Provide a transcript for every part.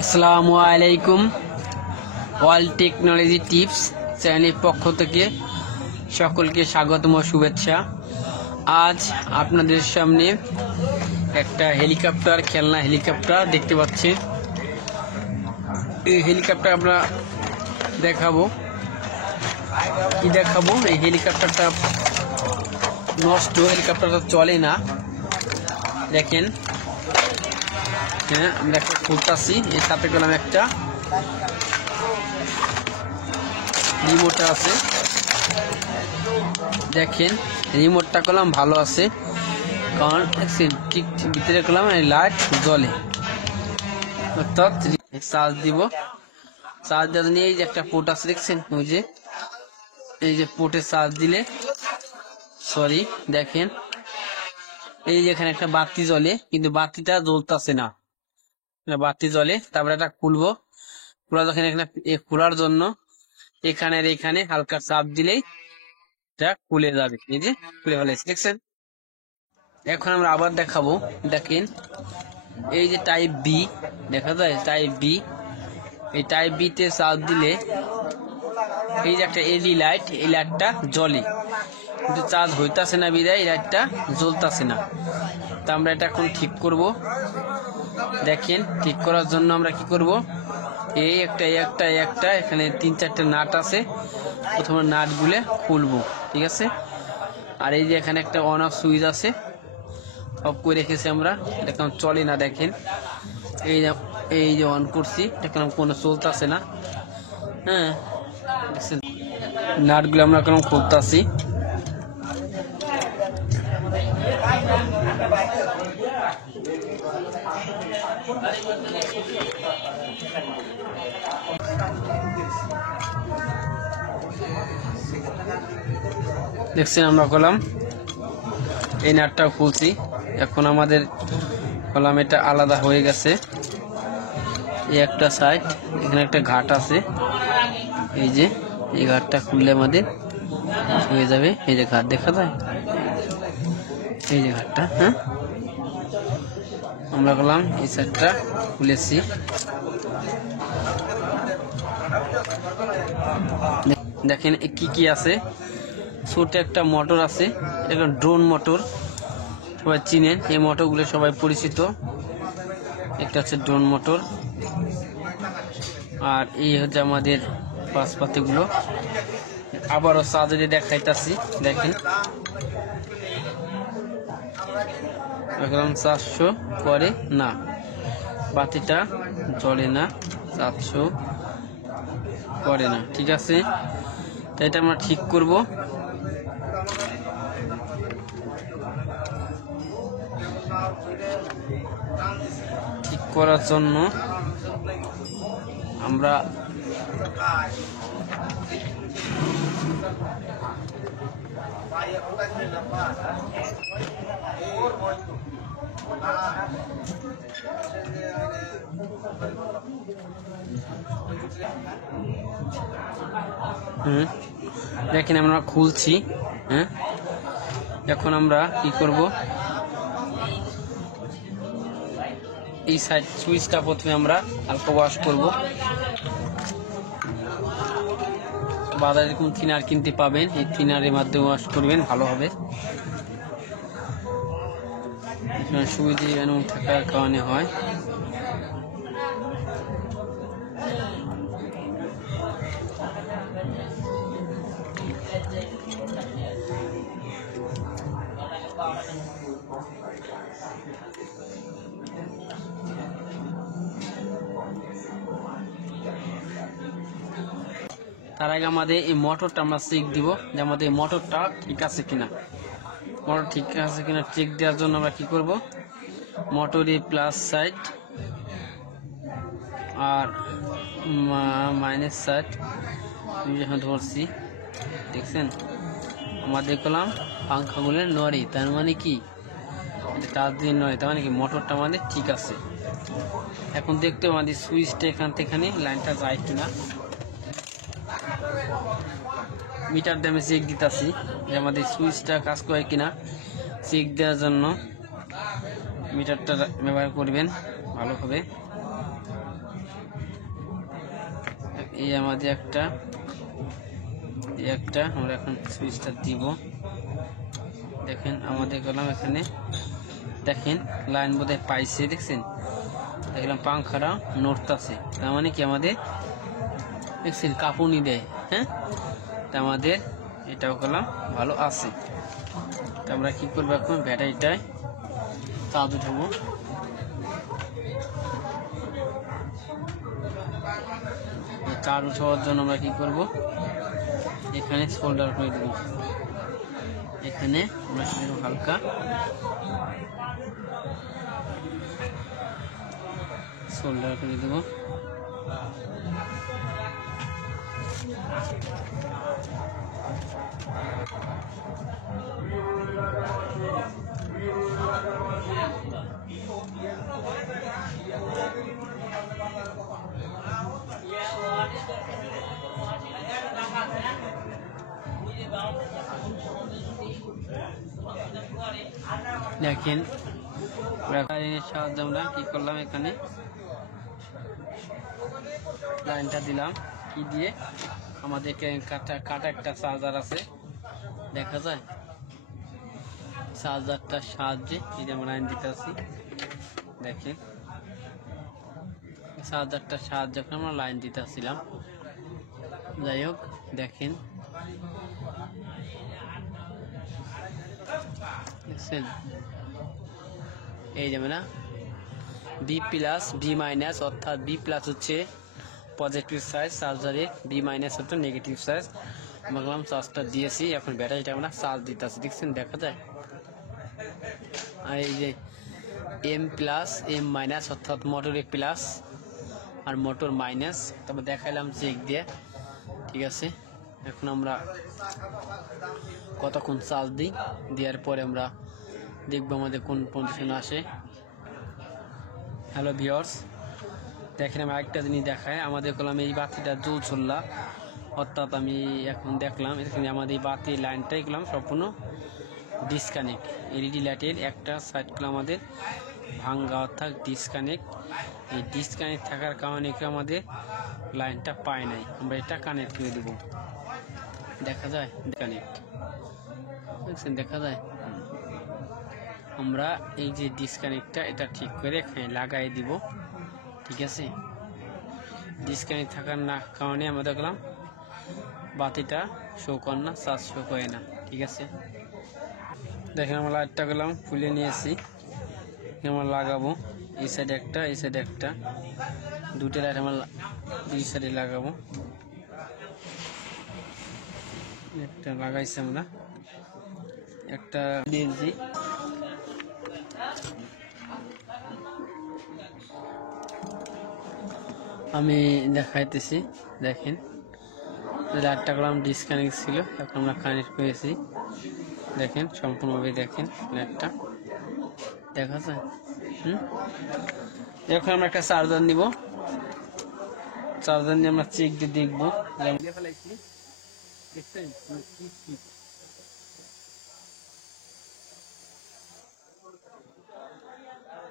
আসসালামু আলাইকুম। World technology tips চ্যানেলের পক্ষ থেকে সকলকে স্বাগতম ও শুভেচ্ছা। আজ আপনাদের সামনে একটা হেলিকপ্টার, খেলনা হেলিকপ্টার দেখতে পাচ্ছি। এই হেলিকপ্টার আমরা দেখাবো। এই হেলিকপ্টারটা নষ্ট, হেলিকপ্টারটা চলে না। দেখেন, হ্যাঁ, আমরা একটা খুলতাছি। এর সাথে করলাম একটা রিমোট আছে। দেখেন, রিমোটটা করলাম ভালো আছে, কারণ ঠিক ভিতরে করলাম লাইট জ্বলে, অর্থাৎ চার্জ দিব। চার্জ দেওয়া নিয়ে এই যে একটা পোর্ট আছে, দেখছেন? এই যে পোর্টে চার্জ দিলে, দেখেন এই যে এখানে একটা বাতি জ্বলে, কিন্তু বাতিটা জ্বলতেছে না। বাতি জ্বলে, তারপরে এটা খুলবো। যখন এখানে খোলার জন্য এখানে হালকা চাপ দিলেই এটা খুলে যাবে। এই যে খুলে ফেলেছি, দেখছেন? এখন আমরা আবার দেখাবো। দেখেন, এই যে টাইপ বি দেখা যায়, টাইপ বি। এই টাইপ বি তে চাপ দিলে এই যে একটা এলই লাইট, এই লাইটটা জ্বলে, কিন্তু চার্জ হইতাছে না বিদায় এই লাইটটা জ্বলতাছে না। তা আমরা এটা এখন ঠিক করব। দেখেন, ঠিক করার জন্য আমরা কি করব, এই একটা এখানে 3-4টা নাট আছে। প্রথমে নাটগুলো খুলবো, ঠিক আছে? আর এই যে এখানে একটা অন অফ সুইচ আছে, অফ করে রেখেছি আমরা। এটা কেমন চলে না, দেখেন। এই যে অন করছি, এটা কেমন কোনো চলতেছে না। হ্যাঁ, নাটগুলো আমরা কেমন খুলতেছি। দেখছেন, আমরা কলাম এই নাটটা খুলছি। এখন আমাদের কলাম এটা আলাদা হয়ে গেছে। এই একটা সাইড, এখানে একটা ঘাট আছে। এই যে এই ঘাটটা খুললে আমাদের হয়ে যাবে। এই যে ঘাট দেখা যায়, এই যে ঘাটটা। হ্যাঁ, আমরা কলাম এই সাইডটা খুলেছি। দেখেন কি কি আছে। ছোট একটা মোটর আছে, এটা ড্রোন মোটর, সবাই চিনেন। এই মোটরগুলো সবাই পরিচিত। একটা হচ্ছে ড্রোন মোটর। আর এই হচ্ছে আমাদের পাশপাতিগুলো। আবারও চার্জারে দেখাইতাছি। দেখেন, এখন 400 করে না, বাতিটা জ্বলে না, 400 করে না, ঠিক আছে? তো এটা আমরা ঠিক করব। ঠিক করার জন্য আমরা দেখেন, আমরা খুলছি। হ্যাঁ, এখন আমরা কি করব, এই সাইড সুইচটা প্রথমে আমরা হালকা ওয়াশ করব। বাজারে এরকম থিনার কিনতে পাবেন, এই থিনারের মাধ্যমে ওয়াশ করবেন, ভালো হবে। সুইচ থাকার কারণে হয়। তার আগে আমাদের এই মোটরটা আমরা চেক দিব, যে আমাদের এই মোটরটা ঠিক আছে কিনা। মোটর ঠিক আছে কিনা চেক দেওয়ার জন্য আমরা কি করব, মোটরের প্লাস সাইড আর মাইনাস সাইড যখন ধরছি, দেখছেন আমাদের কলাম পাংখাগুলো নড়ে, তার মানে কি তার দিয়ে নড়ে, তার মানে কি মোটরটা আমাদের ঠিক আছে। এখন দেখতে আমাদের সুইচটা এখান থেকে লাইনটা যায় কিনা। মিটার দিয়ে আমি চেক দিতেছি যে আমাদের সুইচটা কাজ করে কিনা। চেক দেওয়ার জন্য মিটারটা ব্যবহার করবেন, ভালো হবে। এই আমাদের একটা আমরা এখন সুইচটা দিব। দেখেন আমাদের গেলাম এখানে, দেখেন লাইন বোধহয় পাইছে, দেখছেন দেখলাম পাংখাটা নড়তাছে, তার মানে কি আমাদের দেখছেন কাঁপুনি দেয়। হ্যাঁ, তা আমাদের এটাও গেলাম ভালো আছে। তা আমরা কি করবো এখন, ব্যাটারিটায় চার্জ উঠাবো। চার্জ উঠাবার জন্য আমরা কি করব, এখানে সোল্ডার করে দেব। এখানে আমরা হালকা সোল্ডার করে দেব। দেখেন কারেন্টের সাহায্যে আমরা কি করলাম, এখানে লাইনটা দিলাম। কি দিয়ে, আমাদের কাটা একটা চার্জার আছে, দেখা যায় চার্জারটার সাহায্যে এই যে আমরা লাইন দিতে আছি। দেখেন চার্জারটার সাহায্যে আমরা লাইন দিতে আসছিলাম। যাই হোক দেখেন, দেখছেন এই যাবে না বি প্লাস বি মাইনাস, অর্থাৎ বি প্লাস হচ্ছে পজিটিভ চার্জ চার্জারে, বি মাইনাস হচ্ছে নেগেটিভ চার্জ। দেখলাম চার্জটা দিয়েছি, এখন ব্যাটারিটা আমরা চার্জ দিতে আসি। দেখছেন দেখা যায়, আর এই যে এম প্লাস এম মাইনাস, অর্থাৎ মোটরে প্লাস আর মোটর মাইনাস। তারপর দেখাইলাম চেক দিয়ে, ঠিক আছে। এখন আমরা কতক্ষণ চার্জ দিই, দেওয়ার পরে আমরা দেখবো আমাদের কোন পজিশন আসে। হ্যালো ভিউয়ার্স, দেখেন আমি আরেকটা জিনিস দেখায়। আমাদের কলম এই বাতিটা জ্বলছিল না, অর্থাৎ আমি এখন দেখলাম এখানে আমাদের এই বাতির লাইনটাই করলাম সম্পূর্ণ ডিসকানেক্ট। এলইডি লাইটের একটা সাইডগুলো আমাদের ভাঙ্গা, অর্থাৎ ডিসকানেক্ট। এই ডিসকানেক্ট থাকার কারণে আমাদের লাইনটা পায় নাই, আমরা এটা কানেক্ট করে দেবো। দেখা যায় কানেক্ট, দেখছেন দেখা যায়। আমরা এই যে ডিসকানেক্টটা এটা ঠিক করে এখানে লাগাই দিব, ঠিক আছে। ডিসকানেক্ট থাকার না কারণে আমরা দেখলাম বাতিটা শো করে না, চার্জ শো করে না, ঠিক আছে। দেখেন আমরা লাইটটা গেলাম খুলে নিয়েছি, আমরা লাগাবো এই সাইডে একটা, এই সাইডে একটা, দুটো লাইট আমরা দুই সাইডে লাগাবো। একটা লাগাইছি আমরা, একটা দিয়েছি। আমি দেখাইতেছি, দেখেন লাইটটা করলাম ডিসকানেক্ট ছিল, এখন আমরা কানেক্ট করেছি। দেখেন সম্পূর্ণভাবে দেখেন লাইটটা দেখা যায়। এখন আমরা একটা চার্জার নিব, চার্জার নিয়ে আমরা চেক দিয়ে দেখবো।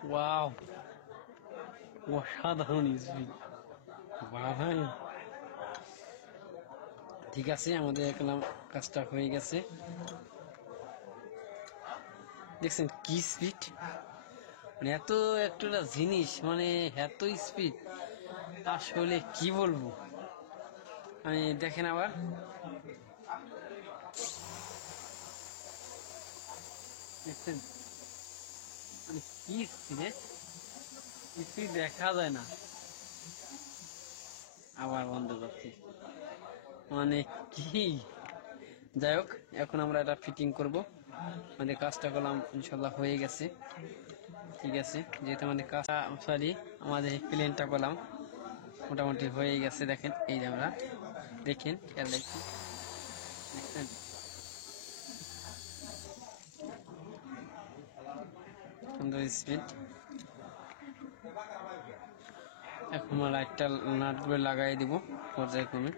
ওয়াও, অসাধারণ স্পিড, ঠিক আছে। আমাদের এখন কাজটা হয়ে গেছে, দেখছেন কি স্পিড, মানে এত একটা জিনিস, মানে এত স্পিড আসলে কি বলবো আমি। দেখেন আবার দেখছেন মানে কি স্পিডে, স্পিড দেখা যায় না। আবার বন্ধ করছি, মানে কি। যাই হোক এখন আমরা এটা ফিটিং করব, আমাদের কাজটা করলাম ইনশাল্লাহ হয়ে গেছে, ঠিক আছে। যেহেতু আমাদের কাজটা সরি আমাদের প্লেনটা করলাম মোটামুটি হয়ে গেছে। দেখেন এই যে আমরা দেখেন, খেয়াল দেখেন, দেখছেন সুন্দর স্পিড। এখন আমরা লাইটটা নাটগুলো লাগাই দিব পর্যায়ক্রমে।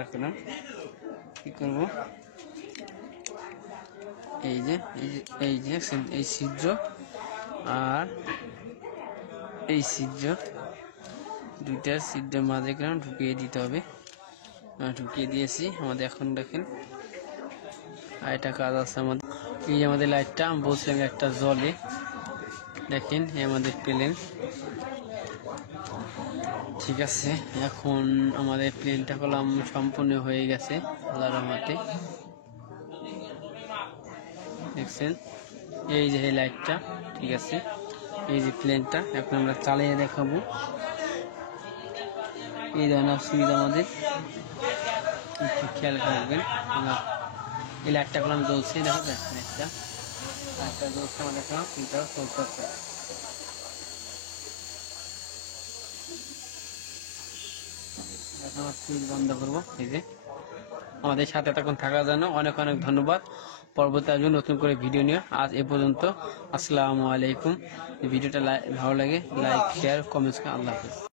দেখলাম কি করব, এই যে এই যে এই ছিদ্র আর এই ছিদ্র, দুইটার ছিদ্রের মাঝে কেন ঢুকিয়ে দিতে হবে। ঢুকিয়ে দিয়েছি আমাদের। এখন দেখেন আর এটা কাজ আছে আমাদের। এই যে আমাদের লাইটটা বলছিলাম একটা জলে, দেখেন এই আমাদের প্লেন। ঠিক আছে, এখন আমাদের প্লেনটা কলাম সম্পূর্ণ হয়ে গেছে আল্লাহর রহমতে। দেখছেন এই যে এই লাইটটা, ঠিক আছে, এই যে প্লেনটা এখন আমরা চালিয়ে দেখাবো। এই ধরনের সুবিধা আমাদের, একটু খেয়াল রাখবেন। এই লাইটটা কলাম জ্বলছে, দেখো দেখছেন একটা লাইটটা জ্বলছে আমাদের, ফিল্টার চলতেছে। আমার সুইচ বন্ধ করবো। এই যে আমাদের সাথে তখন থাকার জন্য অনেক অনেক ধন্যবাদ। পরবর্তী আসবে নতুন করে ভিডিও নিয়ে। আজ এ পর্যন্ত। আসসালামু আলাইকুম। ভিডিওটা ভালো লাগে লাইক, শেয়ার, কমেন্টস। আল্লাহ হাফেজ।